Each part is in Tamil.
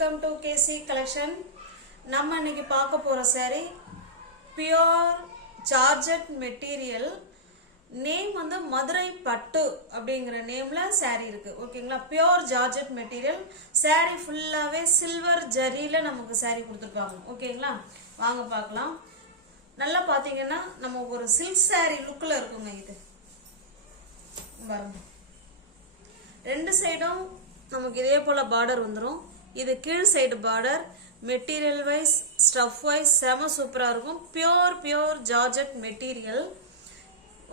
Welcome to KC collection. நம்ம இன்னைக்கு பார்க்க போற saree pure georgette material. Name வந்து மதுரை பட்டு அப்படிங்கற நேம்ல saree இருக்கு. ஓகேங்களா? pure georgette material. saree ஃபுல்லாவே silver ஜரியில நமக்கு saree கொடுத்திருக்காங்க. ஓகேங்களா? வாங்க பார்க்கலாம். நல்லா பாத்தீங்கன்னா நம்ம ஒரு silk saree லுக்ல இருக்குங்க இது. பாருங்க. ரெண்டு சைடும் நமக்கு இதே போல பார்டர் வந்துரும். இது கீழ் side border. Material wise stuff wise செம சூப்பரா இருக்கும். Pure georgette material.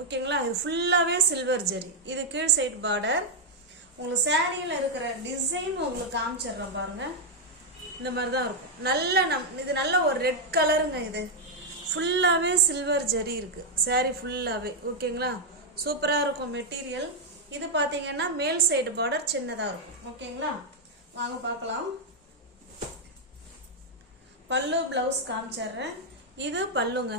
ஓகேங்களா? இது ஃபுல்லாவே சில்வர் ஜெரி. இது கீழ் சைடு பார்டர். உங்களுக்கு சாரியில இருக்கிற டிசைன் உங்களுக்கு காமிச்சிடுறேன் பாருங்க. இந்த மாதிரி தான் இருக்கும். நல்ல இது நல்ல ஒரு ரெட் கலருங்க. இது ஃபுல்லாவே சில்வர் ஜெரி இருக்கு. சாரி ஃபுல்லாவே. ஓகேங்களா? சூப்பரா இருக்கும் மெட்டீரியல். இது பாத்தீங்கன்னா மேல் சைடு பார்டர் சின்னதா இருக்கும். ஓகேங்களா? வாங்க பார்க்கலாம். பல்லு பிளவுஸ் காமிச்சறேன். இது பல்லுங்க.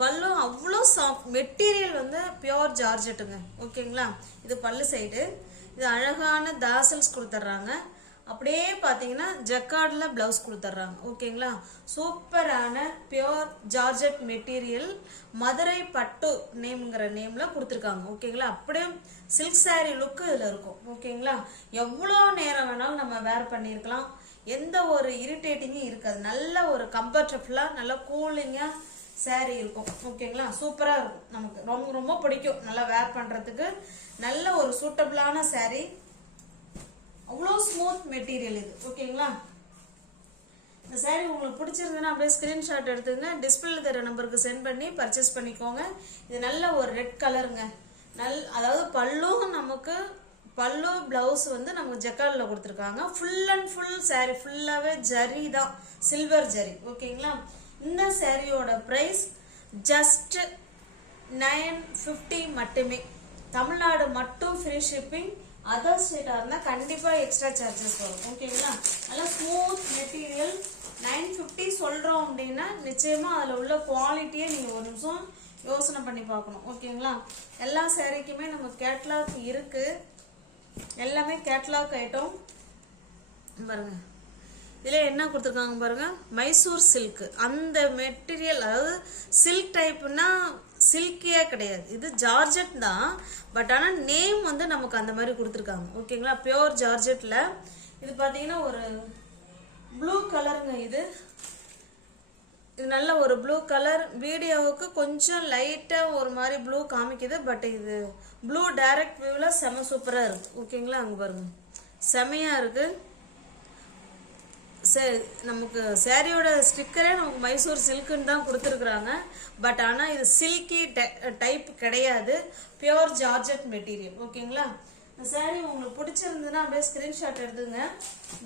பல்லு அவ்வளோ சாஃப்ட். மெட்டீரியல் வந்து பியூர் ஜார்ஜெட்டுங்க. ஓகேங்களா? இது பல்லு சைடு. இது அழகான தாசல்ஸ் கொடுத்துட்றாங்க. அப்படியே பார்த்தீங்கன்னா ஜக்கார்டில் பிளவுஸ் கொடுத்துட்றாங்க. ஓகேங்களா? சூப்பரான பியூர் ஜார்ஜெட் மெட்டீரியல். மதுரை பட்டு நேம்ங்கிற நேமில் கொடுத்துருக்காங்க. ஓகேங்களா? அப்படியே சில்க் சாரி லுக்கு இதில் இருக்கும். ஓகேங்களா? எவ்வளோ நேரம் வேணாலும் நம்ம வேர் பண்ணியிருக்கலாம். எந்த ஒரு இரிட்டேட்டிங்கும் இருக்காது. நல்ல ஒரு கம்ஃபர்டபுளாக நல்ல கூலிங்காக சாரி இருக்கும். ஓகேங்களா? சூப்பராக இருக்கும். நமக்கு ரொம்ப ரொம்ப பிடிக்கும். நல்லா வேர் பண்ணுறதுக்கு நல்ல ஒரு சூட்டபிளான சாரி. அவ்வளோ ஸ்மூத் மெட்டீரியல் இது. ஓகேங்களா? இந்த சாரி உங்களுக்கு பிடிச்சிருந்ததுன்னா அப்படியே ஸ்கிரீன்ஷாட் எடுத்துங்க. டிஸ்பிளேல தர நம்பருக்கு சென்ட் பண்ணி பர்ச்சேஸ் பண்ணிக்கோங்க. இது நல்ல ஒரு ரெட் கலருங்க. அதாவது பல்லும் நமக்கு பல்லு பிளவுஸ் வந்து நமக்கு ஜக்கார்டில் கொடுத்துருக்காங்க. ஃபுல் அண்ட் ஃபுல் சாரி ஃபுல்லாகவே ஜரி தான். சில்வர் ஜரி. ஓகேங்களா? இந்த சாரியோட ப்ரைஸ் ஜஸ்ட் 950 மட்டுமே. தமிழ்நாடு மட்டும் ஃப்ரீ ஷிப்பிங். அதர் ஸ்டேட்டா இருந்தா கண்டிப்பா எக்ஸ்ட்ரா சார்ஜஸ் வரும். ஓகேங்களா? நல்லா ஸ்மூத் மெட்டீரியல். 950 சொல்றோம் அப்படின்னா நிச்சயமா அதுல உள்ள குவாலிட்டியை நீங்க ஒரு நிமிஷம் யோசனை பண்ணி பார்க்கணும். ஓகேங்களா? எல்லா சாரிக்குமே நம்ம கேட்லாக் இருக்கு. எல்லாமே கேட்லாக் ஐட்டம். பாருங்க இதுல என்ன கொடுத்துருக்காங்க பாருங்க. மைசூர் சில்க். அந்த மெட்டீரியல் அதாவது சில்க் டைப்னா சில்கியே கிடையாது. இது ஜார்ஜெட் தான். பட் ஆனால் நேம் வந்து நமக்கு அந்த மாதிரி கொடுத்துருக்காங்க. ஓகேங்களா? பியூர் ஜார்ஜெட்ல இது பார்த்தீங்கன்னா ஒரு ப்ளூ கலருங்க. இது நல்ல ஒரு ப்ளூ கலர். வீடியோவுக்கு கொஞ்சம் லைட்டாக ஒரு மாதிரி ப்ளூ காமிக்குது. பட் இது ப்ளூ டைரக்ட் வியூவில் செம சூப்பராக இருக்கு. ஓகேங்களா? அங்கே பாருங்க செமையாக இருக்கு. சரி, நமக்கு சாரியோட ஸ்டிக்கரே நமக்கு மைசூர் சில்க்குன்னு தான் கொடுத்துருக்குறாங்க. பட் ஆனால் இது சில்கி டைப் கிடையாது. Pure georgette material. ஓகேங்களா? இந்த சாரி உங்களுக்கு பிடிச்சிருந்ததுன்னா அப்படியே ஸ்கிரீன்ஷாட் எடுத்துங்க.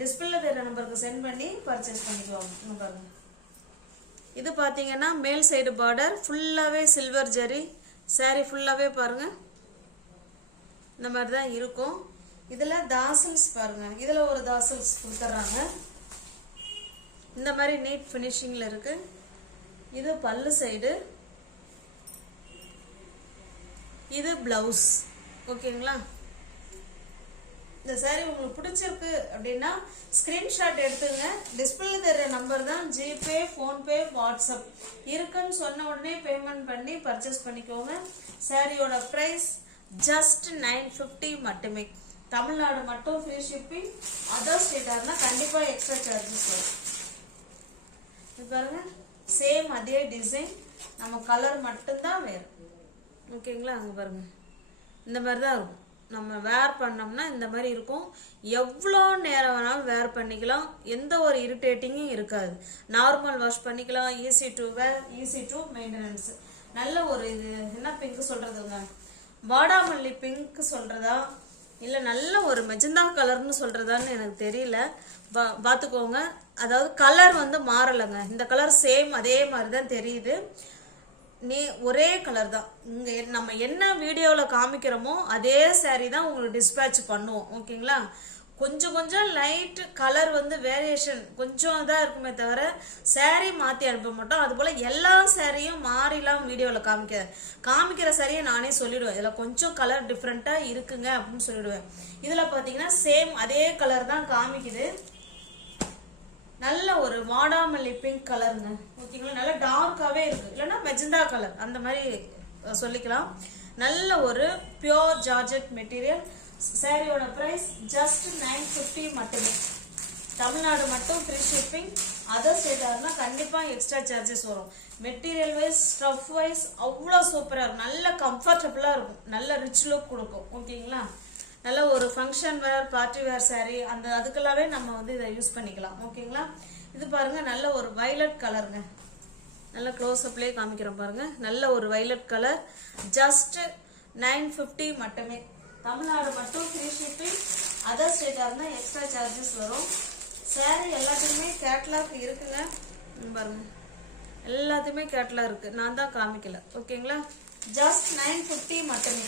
டிஸ்பிளேல தெரிய நம்பருக்கு சென்ட் பண்ணி பர்ச்சேஸ் பண்ணிக்குவாங்க. பாருங்க இது பார்த்தீங்கன்னா மேல் சைடு பார்டர் ஃபுல்லாகவே சில்வர் ஜரி. சாரி ஃபுல்லாகவே பாருங்க இந்த மாதிரி தான் இருக்கும். இதில் தாசல்ஸ் பாருங்க. இதில் ஒரு தாசல்ஸ் கொடுத்துட்றாங்க. இந்த மாதிரி நீட் ஃபினிஷிங்ல இருக்கு. இது பல்லு சைடு. இது பிளவுஸ். ஓகேங்களா? இந்த சாரி உங்களுக்கு பிடிச்சிருக்கு அப்படின்னா ஸ்கிரீன்ஷாட் எடுத்துங்க. டிஸ்பிளே தர நம்பர் தான். ஜிபே, ஃபோன்பே, வாட்ஸ்அப் இருக்குன்னு சொன்ன உடனே பேமெண்ட் பண்ணி பர்ச்சேஸ் பண்ணிக்கோங்க. சாரியோட ப்ரைஸ் ஜஸ்ட் 950 மட்டுமே. தமிழ்நாடு மட்டும் ஃப்ரீ ஷிப்பிங். அதர் ஸ்டேட்டா இருந்தா கண்டிப்பா எக்ஸ்ட்ரா சார்ஜஸ் வரும். பாருங்க சேம் அதே டிசைன். நம்ம கலர் மட்டும்தான் வேறு. ஓகேங்களா? அங்கே பாருங்க இந்த மாதிரி தான் இருக்கும். நம்ம வேர் பண்ணோம்னா இந்த மாதிரி இருக்கும். எவ்வளோ நேரம் வேணாலும் வேர் பண்ணிக்கலாம். எந்த ஒரு இரிட்டேட்டிங்கும் இருக்காது. நார்மல் வாஷ் பண்ணிக்கலாம். Easy to wear, easy to maintenance. நல்ல ஒரு இது என்ன பிங்க் சொல்றதுங்க, வாடாமல்லி பிங்க் சொல்றதா இல்லை நல்ல ஒரு மெஜந்தா கலர்னு சொல்றதான்னு எனக்கு தெரியல. பார்த்துக்கோங்க. அதாவது கலர் வந்து மாறலைங்க. இந்த கலர் சேம் அதே மாதிரி தான் தெரியுது. ஒரே கலர் தான். இங்கே நம்ம என்ன வீடியோவில் காமிக்கிறோமோ அதே சாரி தான் உங்களுக்கு டிஸ்பேட்ச் பண்ணுவோம். ஓகேங்களா? கொஞ்சம் கொஞ்சம் லைட் கலர் வந்து வேரியேஷன் கொஞ்சம் இதாக இருக்குமே தவிர சாரி மாற்றி அனுப்ப மாட்டோம். அதுபோல் எல்லா சாரியும் மாறிலாம் வீடியோவில் காமிக்கிற சாரியை நானே சொல்லிடுவேன். இதில் கொஞ்சம் கலர் டிஃப்ரெண்ட்டாக இருக்குங்க அப்படின்னு சொல்லிடுவேன். இதில் பார்த்தீங்கன்னா சேம் அதே கலர் தான் காமிக்குது. நல்ல ஒரு வாடாமல்லி பிங்க் கலருங்க. ஓகேங்களா, நல்ல டார்க்காவே இருக்கு, இல்லைன்னா மெஜந்தா கலர் அந்த மாதிரி சொல்லிக்கலாம். நல்ல ஒரு பியோர் ஜார்ஜெட் மெட்டீரியல். சாரியோட பிரைஸ் ஜஸ்ட் 950 மட்டுமே. தமிழ்நாடு மட்டும் ஃப்ரீ ஷிப்பிங். அதர் ஸ்டேட்டாக இருந்தால் கண்டிப்பாக எக்ஸ்ட்ரா சார்ஜஸ் வரும். மெட்டீரியல் வைஸ் ஸ்டஃப் வைஸ் அவ்வளோ சூப்பராக இருக்கும், நல்ல கம்ஃபர்டபுளாக இருக்கும், நல்ல ரிச் லுக் கொடுக்கும். ஓகேங்களா, நல்ல ஒரு ஃபங்க்ஷன் வேர் பார்ட்டி வேர் சாரீ அந்த அதுக்கெல்லாமே நம்ம வந்து இதை யூஸ் பண்ணிக்கலாம். ஓகேங்களா, இது பாருங்க நல்ல ஒரு வைலட் கலருங்க. நல்ல க்ளோஸ் அப்லேயே காமிக்கிறோம் பாருங்க. நல்ல ஒரு வைலட் கலர். ஜஸ்ட் 950 மட்டுமே. தமிழ்நாடு மட்டும் ஃப்ரீ ஷிப்பிங். அதர் ஸ்டேட்டாக இருந்தால் எக்ஸ்ட்ரா சார்ஜஸ் வரும். சாரீ எல்லாத்துக்குமே கேட்லாக் இருக்குங்க பாருங்க, எல்லாத்துக்குமே கேட்லாக் இருக்கு, நான் தான் காமிக்கல. ஓகேங்களா, ஜஸ்ட் 950 மட்டுமே.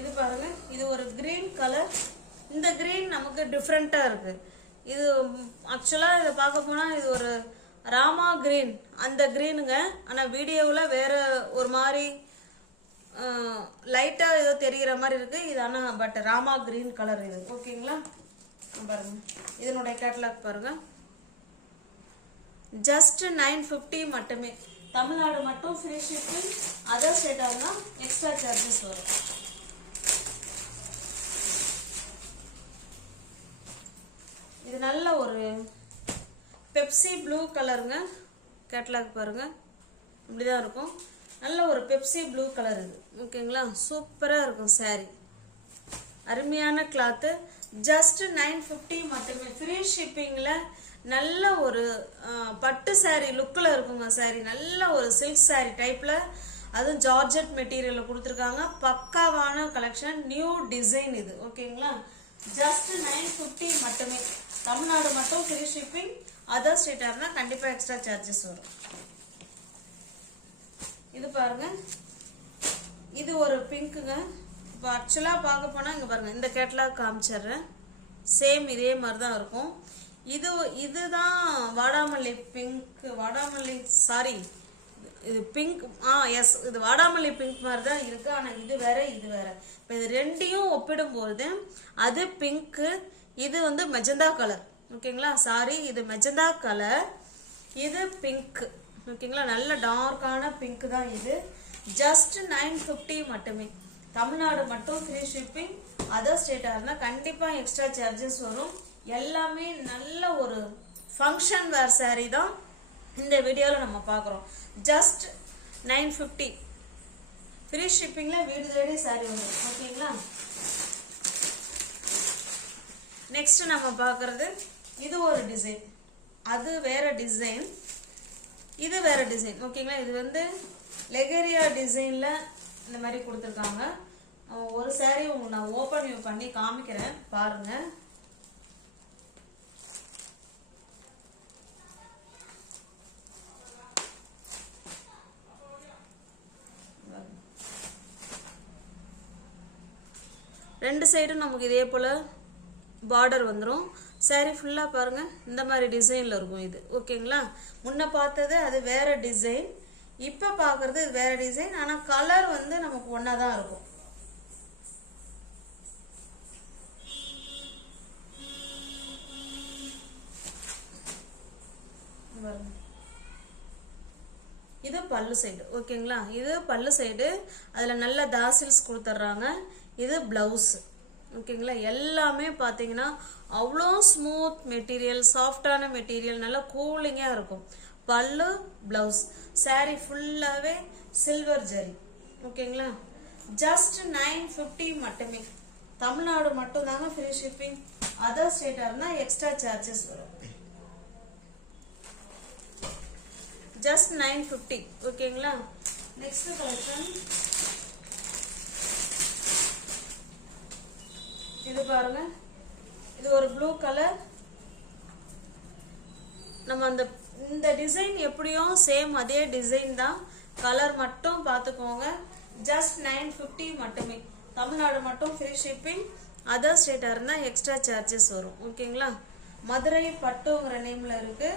இது பாருங்க, இது ஒரு கிரீன் கலர். இந்த கிரீன் நமக்கு டிஃப்ரெண்டா இருக்கு. இது ஆக்சுவலா இதை பார்க்க போனா இது ஒரு ராமா கிரீன், அந்த கிரீனுங்க. ஆனா வீடியோவில் வேற ஒரு மாதிரி லைட்டா ஏதோ தெரிகிற மாதிரி இருக்கு இது, ஆனா பட் ராமா கிரீன் கலர் இது. ஓகேங்களா, பாருங்க இதனுடைய கேட்டலாக் பாருங்க. ஜஸ்ட் 950 மட்டுமே. தமிழ்நாடு மட்டும் ஃப்ரீ ஷிப்பிங். அதர் ஸ்டேட்டாக இருந்தால் எக்ஸ்ட்ரா சார்ஜஸ் வரும். இது நல்ல ஒரு பெப்சி ப்ளூ கலருங்க. கேட்டலாக் பாருங்க, இப்படிதான் இருக்கும். நல்ல ஒரு பெப்சி ப்ளூ கலர் இது. ஓகேங்களா, சூப்பராக இருக்கும் சாரி, அருமையான கிளாத்து. ஜஸ்ட் 950 மட்டுமே. ஃப்ரீ ஷிப்பிங்கில் நல்ல ஒரு பட்டு சாரி லுக்கில் இருக்குங்க சாரி. நல்ல ஒரு சில்க் சாரி டைப்பில், அதுவும் ஜார்ஜெட் மெட்டீரியலில் கொடுத்துருக்காங்க. பக்காவான கலெக்ஷன், நியூ டிசைன் இது. ஓகேங்களா, ஜஸ்ட் 950 மட்டுமே. தமிழ்நாடு மட்டும் ஃப்ரீ ஷிப்பிங். அதர் ஸ்டேட்டாக இருந்தால் கண்டிப்பாக எக்ஸ்ட்ரா சார்ஜஸ் வரும். இது பாருங்க, இது ஒரு பிங்க்குங்க. இப்போ ஆக்சுவலாக பார்க்க போனால் இங்கே பாருங்க, இந்த கேட்டலாக் காமிச்சிடுறேன். சேம் இதே மாதிரி தான் இருக்கும். இதுதான் வாடாமல்லி பிங்க், வாடாமல்லி சாரி இது பிங்க். எஸ், இது வாடாமல்லி பிங்க் மாதிரி தான் இருக்கு. ஆனால் இது வேற இது வேற. இப்போ இது ரெண்டையும் ஒப்பிடும்போது அது பிங்க்கு, இது வந்து மெஜந்தா கலர். ஓகேங்களா, சாரி இது மெஜந்தா கலர், இது பிங்க். ஓகேங்களா, நல்ல டார்க்கான பிங்க் தான் இது. ஜஸ்ட் 950 மட்டுமே. தமிழ்நாடு மட்டும் ஃப்ரீ ஷிப்பிங். அதர் ஸ்டேட்டாக இருந்தால் கண்டிப்பாக எக்ஸ்ட்ரா சார்ஜஸ் வரும். எல்லாமே நல்ல ஒரு ஃபங்க்ஷன் வேர் சாரீ தான் இந்த வீடியோவில் நம்ம பார்க்குறோம். ஜஸ்ட் 950 ஃப்ரீ ஷிப்பிங்கில் வீடு தேடி சாரீ வரும். ஓகேங்களா, நெக்ஸ்ட் நம்ம பார்க்குறது இது ஒரு டிசைன், அது வேற டிசைன், இது வேற டிசைன். ஓகேங்களா, இது வந்து லெகரியா டிசைன்ல இந்த மாதிரி கொடுத்துருக்காங்க. ஒரு சாரி உங்களுக்கு நான் ஓப்பன் பண்ணி காமிக்கிறேன் பாருங்க. ரெண்டு சைடும் நமக்கு இதே போல பார்டர் வந்துடும். சாரி ஃபுல்லா பாருங்க, இந்த மாதிரி டிசைன்ல இருக்கும் இது. ஓகேங்களா, முன்ன பார்த்தது அது வேற டிசைன், இப்ப பாக்குறது வேற டிசைன். ஆனா கலர் வந்து நமக்கு ஒன்னா தான் இருக்கும். இது பல்லு சைடு. ஓகேங்களா, இது பல்லு சைடு. அதுல நல்ல தாசில்ஸ் கொடுத்துட்றாங்க. இது பிளவுஸ். ஓகேங்களா, எல்லாமே பார்த்தீங்கன்னா அவ்வளோ ஸ்மூத் மெட்டீரியல், சாஃப்டான மெட்டீரியல், நல்லா கூலிங்காக இருக்கும். பல்லு பிளவுஸ், சாரி ஃபுல்லாகவே சில்வர் ஜரி. ஓகேங்களா, ஜஸ்ட் 950 மட்டுமே. தமிழ்நாடு மட்டும் தாங்க ஃப்ரீ ஷிப்பிங். அதர் ஸ்டேட்டாக இருந்தால் எக்ஸ்ட்ரா சார்ஜஸ் வரும். ஜஸ்ட் 950. ஓகேங்களா, நெக்ஸ்ட் கலெக்ஷன் இது பாருங்க. இது ஒரு ப்ளூ கலர். நம்ம இந்த டிசைன் எப்படியோ சேம் அதே டிசைன் தான், கலர் மட்டும் பார்த்துக்கோங்க. ஜஸ்ட் 950 மட்டுமே. தமிழ்நாடு மட்டும் ஃப்ரீ ஷிப்பிங். அதர் ஸ்டேட்டாக இருந்தால் எக்ஸ்ட்ரா சார்ஜஸ் வரும். ஓகேங்களா, மதுரை பட்டுங்கிற நேம்ல இருக்கு.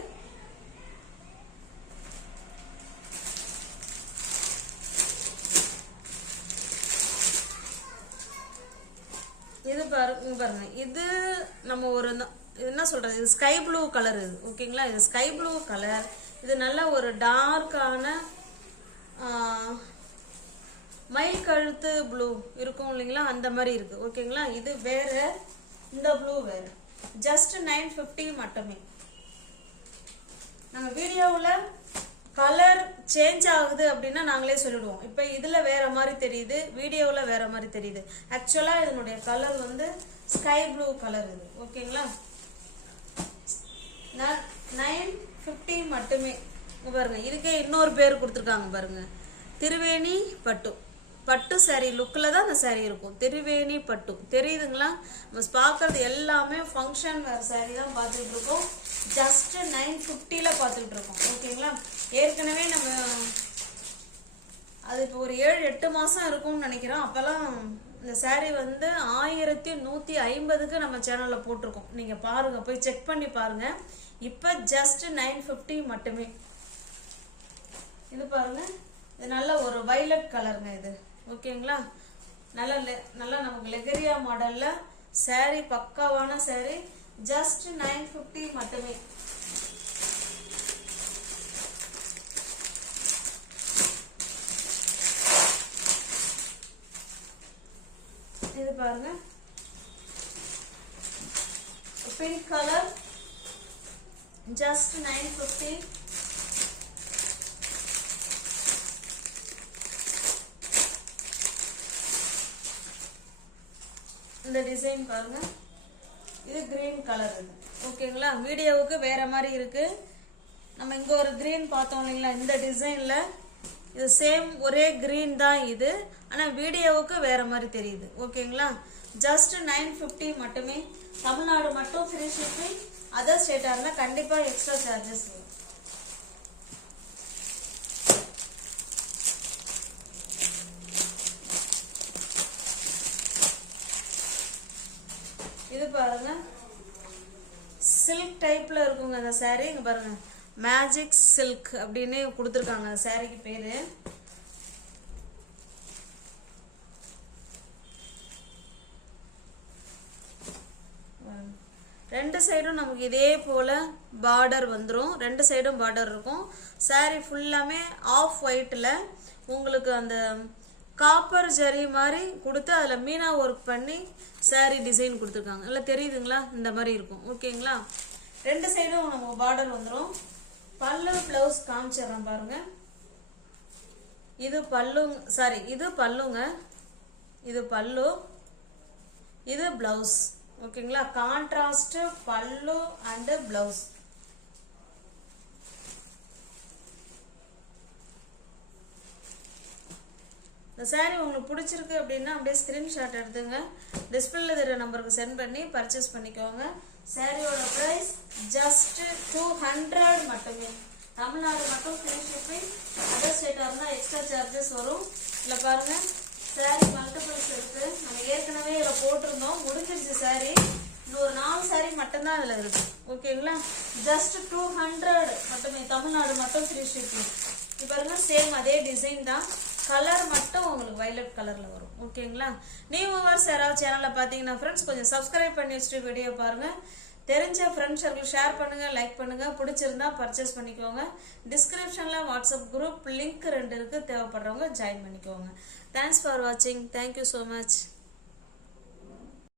பாருங்க, இது நம்ம ஒரு என்ன சொல்றது, இது ஸ்கை ப்ளூ கலர். இது ஓகேங்களா, இது ஸ்கை ப்ளூ கலர். இது நல்ல ஒரு டார்க்கான மயில் கழுத்து ப்ளூ இருக்கும் இல்லைங்களா, அந்த மாதிரி இருக்கு. ஓகேங்களா, இது வேற, இந்த ப்ளூ வேற. ஜஸ்ட் 950 மட்டுமே. நாங்கள் வீடியோவில் கலர் சேஞ்ச் ஆகுது அப்படின்னா நாங்களே சொல்லிடுவோம். இப்போ இதில் வேற மாதிரி தெரியுது, வீடியோவில் வேற மாதிரி தெரியுது. ஆக்சுவலாக இதனுடைய கலர் வந்து ஸ்கை ப்ளூ கலர் இது. ஓகேங்களா, 950 மட்டுமே. பாருங்க, இதுக்கே இன்னொரு பேர் கொடுத்துருக்காங்க பாருங்க, திருவேணி பட்டு. பட்டு சாரி லுக்கில் தான் அந்த சாரி இருக்கும், திருவேணி பட்டு. தெரியுதுங்களா, நம்ம பார்க்கறது எல்லாமே ஃபங்க்ஷன் வேறு சாரி தான் பார்த்துட்டு இருக்கோம். ஜஸ்ட் 950 பார்த்துக்கிட்டு இருக்கோம். ஓகேங்களா, ஏற்கனவே நம்ம அது இப்போ ஒரு 7-8 மாதம் இருக்கும்னு நினைக்கிறோம். அப்போல்லாம் இந்த சாரீ வந்து 1150க்கு நம்ம சேனலில் போட்டிருக்கோம். நீங்கள் பாருங்கள், போய் செக் பண்ணி பாருங்கள். இப்போ ஜஸ்ட் 950 மட்டுமே. இது பாருங்கள், இது நல்ல ஒரு வைலட் கலருங்க இது. ஓகேங்களா, நல்லா நமக்கு லெகரியா மாடலில் சாரீ, பக்காவான சாரீ. ஜஸ்ட் 950 மட்டுமே. இது பாருங்க, பிங்க் கலர், ஜஸ்ட் 950. இந்த டிசைன் பாருங்க, இது கிரீன் கலர். இது ஓகேங்களா, வீடியோவுக்கு வேற மாதிரி இருக்கு. நம்ம இங்க ஒரு கிரீன் பார்த்தோம் இல்லைங்களா, இந்த டிசைன்ல இது சேம் ஒரே கிரீன் தான் இது, ஆனா வீடியோவுக்கு வேற மாதிரி தெரியுது. ஓகேங்களா, ஜஸ்ட் 950 மட்டுமே. தமிழ்நாடு மட்டும் ஃப்ரீ ஷிப்பிங். அதர் ஸ்டேட்டா இருந்தா கண்டிப்பா எக்ஸ்ட்ரா சார்ஜஸ் வரும். இது பாருங்க, சில்க் டைப்ல இருக்குங்க அந்த சாரீ. இங்க பாருங்க, மேஜிக் சில்க் அப்படின்னு கொடுத்துருக்காங்க அந்த சாரீக்கு பேரு. ரெண்டு சைடும் நமக்கு இதே போல பார்டர் வந்துடும். ரெண்டு சைடும் பார்டர் இருக்கும். சாரீ ஃபுல்லாமே ஆஃப் ஒயிட்ல உங்களுக்கு அந்த காப்பர் ஜரி மாதிரி கொடுத்து அதில் மீனா ஒர்க் பண்ணி சாரீ டிசைன் கொடுத்துருக்காங்க. இல்லை தெரியுதுங்களா, இந்த மாதிரி இருக்கும். ஓகேங்களா, ரெண்டு சைடும் நமக்கு பார்டர் வந்துடும். பல்லு பிளவுஸ் காமிச்சிடறேன் பாருங்க. இது பல்லு, சாரி இது பல்லுங்க, இது பல்லு, இது பிளவுஸ். ஓகேங்களா, கான்ட்ராஸ்ட் பல்லு அண்ட் பிளவுஸ். இந்த சாரீ உங்களுக்கு பிடிச்சிருக்கு அப்படின்னா அப்படியே ஸ்கிரீன்ஷாட் எடுத்துங்க, டிஸ்பிளேல தெரிய நம்பருக்கு சென்ட் பண்ணி பர்ச்சேஸ் பண்ணிக்கோங்க. சாரியோட பிரைஸ் ஜஸ்ட் 200 மட்டுமே. தமிழ்நாடு மட்டும் ஃப்ரீ ஷிப்பிங். அதர் ஸ்டேட்டா இருந்தா எக்ஸ்ட்ரா சார்ஜஸ் வரும். இல்ல பாருங்க, சாரி மல்டிபிள்ஸ் இருக்கு. நம்ம ஏற்கனவே இதில் போட்டிருந்தோம், முடிஞ்சிருச்சு சாரி. இன்னொரு 4 சாரி மட்டும்தான் இதில் இருக்கு. ஓகேங்களா, ஜஸ்ட் 200 மட்டுமே. தமிழ்நாடு மட்டும் ஃப்ரீ ஷிப்பிங். இப்போ பாருங்க, சேம் அதே டிசைன் தான், கலர் மட்டும் உங்களுக்கு வைலட் கலர்ல வரும். ஓகேங்களா, நியூ வியூவர்ஸ் யாராவது சேனல்ல பாத்தீங்கன்னா ஃப்ரெண்ட்ஸ் கொஞ்சம் சப்ஸ்கிரைப் பண்ணி வச்சுட்டு வீடியோ பாருங்க. தெரிஞ்ச ஃப்ரெண்ட்ஸ் சர்க்கிள் ஷேர் பண்ணுங்க, லைக் பண்ணுங்க, பிடிச்சிருந்தா பர்ச்சேஸ் பண்ணிக்கோங்க. டிஸ்கிரிப்ஷன்ல வாட்ஸ்அப் குரூப் லிங்க் 2 இருக்கு, தேவைப்படுறவங்க ஜாயின் பண்ணிக்கோங்க. தேங்க்ஸ் ஃபார் வாட்சிங். Thank you so much.